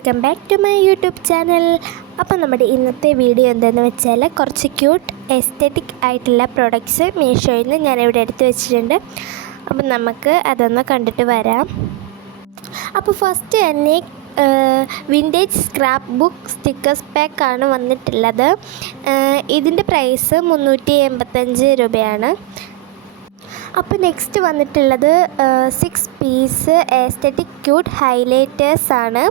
Welcome back to my YouTube channel. അപ്പോൾ നമ്മുടെ ഇന്നത്തെ വീഡിയോ എന്താണെന്ന് വെച്ചാൽ കുറച്ച് ക്യൂട്ട് എസ്തെറ്റിക് ആയിട്ടുള്ള പ്രോഡക്റ്റ്സ് മീഷോയിൽ നിന്ന് ഞാനിവിടെ എടുത്ത് വെച്ചിട്ടുണ്ട്. അപ്പം നമുക്ക് അതൊന്ന് കണ്ടിട്ട് വരാം. അപ്പോൾ ഫസ്റ്റ് തന്നെ വിൻറ്റേജ് സ്ക്രാപ്പ് ബുക്ക് സ്റ്റിക്കേഴ്സ് പാക്കാണ് വന്നിട്ടുള്ളത്. ഇതിൻ്റെ പ്രൈസ് 385 രൂപയാണ്. അപ്പോൾ നെക്സ്റ്റ് വന്നിട്ടുള്ളത് 6 പീസ് എസ്തെറ്റിക് ക്യൂട്ട് ഹൈലൈറ്റേഴ്സാണ്.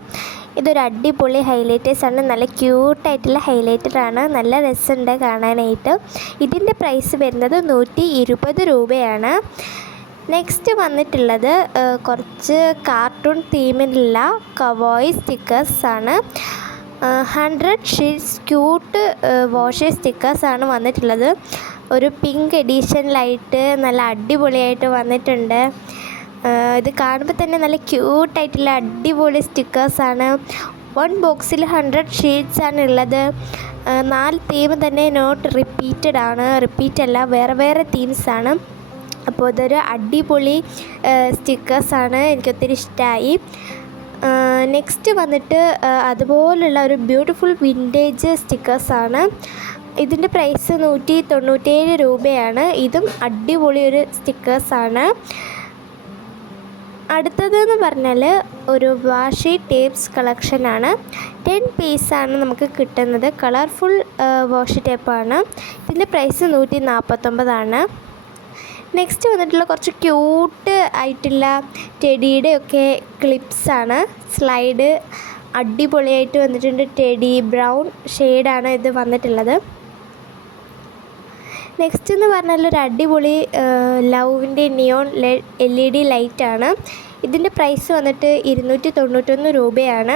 ഇതൊരു അടിപൊളി ഹൈലൈറ്റേഴ്സാണ്. നല്ല ക്യൂട്ടായിട്ടുള്ള ഹൈലൈറ്ററാണ്. നല്ല രസമുണ്ട് കാണാനായിട്ട്. ഇതിൻ്റെ പ്രൈസ് വരുന്നത് 120 രൂപയാണ്. നെക്സ്റ്റ് വന്നിട്ടുള്ളത് കുറച്ച് കാർട്ടൂൺ തീമിലുള്ള കവോയ് സ്റ്റിക്കേഴ്സാണ്. 100 ഷീറ്റ്സ് ക്യൂട്ട് വാഷ് സ്റ്റിക്കേഴ്സാണ് വന്നിട്ടുള്ളത്. ഒരു പിങ്ക് എഡീഷനിലായിട്ട് നല്ല അടിപൊളിയായിട്ട് വന്നിട്ടുണ്ട്. ഇത് കാണുമ്പോൾ തന്നെ നല്ല ക്യൂട്ടായിട്ടുള്ള അടിപൊളി സ്റ്റിക്കേഴ്സാണ്. 1 ബോക്സിൽ 100 ഷീറ്റ്സാണ് ഉള്ളത്. 4 തീം തന്നെ നോട്ട് റിപ്പീറ്റഡ് ആണ്, റിപ്പീറ്റ് അല്ല, വേറെ വേറെ തീംസാണ്. അപ്പോൾ ഇതൊരു അടിപൊളി സ്റ്റിക്കേഴ്സാണ്, എനിക്കൊത്തിരി ഇഷ്ടമായി. നെക്സ്റ്റ് വന്നിട്ട് അതുപോലുള്ള ഒരു ബ്യൂട്ടിഫുൾ വിൻറ്റേജ് സ്റ്റിക്കേഴ്സാണ്. ഇതിൻ്റെ പ്രൈസ് 197 രൂപയാണ്. ഇതും അടിപൊളി ഒരു സ്റ്റിക്കേഴ്സാണ്. അടുത്തതെന്ന് പറഞ്ഞാൽ ഒരു വാഷി ടേപ്സ് കളക്ഷനാണ്. 10 പീസാണ് നമുക്ക് കിട്ടുന്നത്. കളർഫുൾ വാഷി ടേപ്പാണ്. ഇതിൻ്റെ പ്രൈസ് 149 ആണ്. നെക്സ്റ്റ് വന്നിട്ടുള്ള കുറച്ച് ക്യൂട്ട് ആയിട്ടുള്ള ടെഡിയുടെ ഒക്കെ ക്ലിപ്സാണ്. സ്ലൈഡ് അടിപൊളിയായിട്ട് വന്നിട്ടുണ്ട്. ടെഡി ബ്രൗൺ ഷെയ്ഡാണ് ഇത് വന്നിട്ടുള്ളത്. നെക്സ്റ്റ് എന്ന് പറഞ്ഞാൽ ഒരു അടിപൊളി ലവിൻ്റെ നിയോൺ LED ലൈറ്റാണ്. ഇതിൻ്റെ പ്രൈസ് വന്നിട്ട് 291 രൂപയാണ്.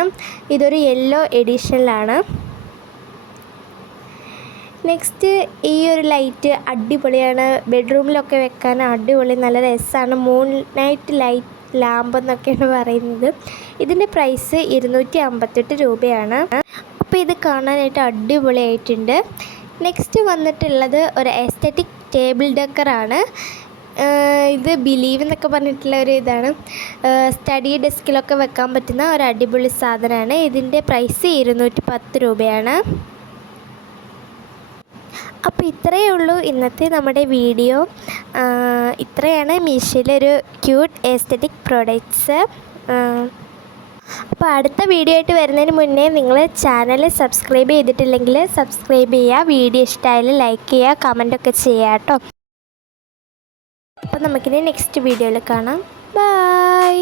ഇതൊരു യെല്ലോ എഡിഷനിലാണ്. നെക്സ്റ്റ് ഈ ഒരു ലൈറ്റ് അടിപൊളിയാണ്. ബെഡ്റൂമിലൊക്കെ വെക്കാൻ അടിപൊളി, നല്ല രസമാണ്. മൂൺ നൈറ്റ് ലൈറ്റ് ലാമ്പ് എന്നൊക്കെയാണ് പറയുന്നത്. ഇതിൻ്റെ പ്രൈസ് 258 രൂപയാണ്. അപ്പോൾ ഇത് കാണാനായിട്ട് അടിപൊളിയായിട്ടുണ്ട്. നെക്സ്റ്റ് വന്നിട്ടുള്ളത് ഒരു എസ്തെറ്റിക് ടേബിൾ ഡെക്കറാണ്. ഇത് ബിലീവ് എന്നൊക്കെ പറഞ്ഞിട്ടുള്ള ഒരു ഇതാണ്. സ്റ്റഡി ഡെസ്കിലൊക്കെ വെക്കാൻ പറ്റുന്ന ഒരു അടിപൊളി സാധനമാണ്. ഇതിൻ്റെ പ്രൈസ് 210 രൂപയാണ്. അപ്പോൾ ഇത്രയേ ഉള്ളൂ ഇന്നത്തെ നമ്മുടെ വീഡിയോ. ഇത്രയാണ് മീഷോയിലൊരു ക്യൂട്ട് എസ്തെറ്റിക് പ്രോഡക്റ്റ്സ്. അപ്പോൾ അടുത്ത വീഡിയോ ആയിട്ട് വരുന്നതിന് മുന്നേ നിങ്ങൾ ചാനൽ സബ്സ്ക്രൈബ് ചെയ്തിട്ടില്ലെങ്കിൽ സബ്സ്ക്രൈബ് ചെയ്യുക. വീഡിയോ ഇഷ്ടമായാലും ലൈക്ക് ചെയ്യുക, കമൻറ്റൊക്കെ ചെയ്യുക കേട്ടോ. അപ്പോൾ നമുക്കിനി നെക്സ്റ്റ് വീഡിയോയിൽ കാണാം. ബൈ.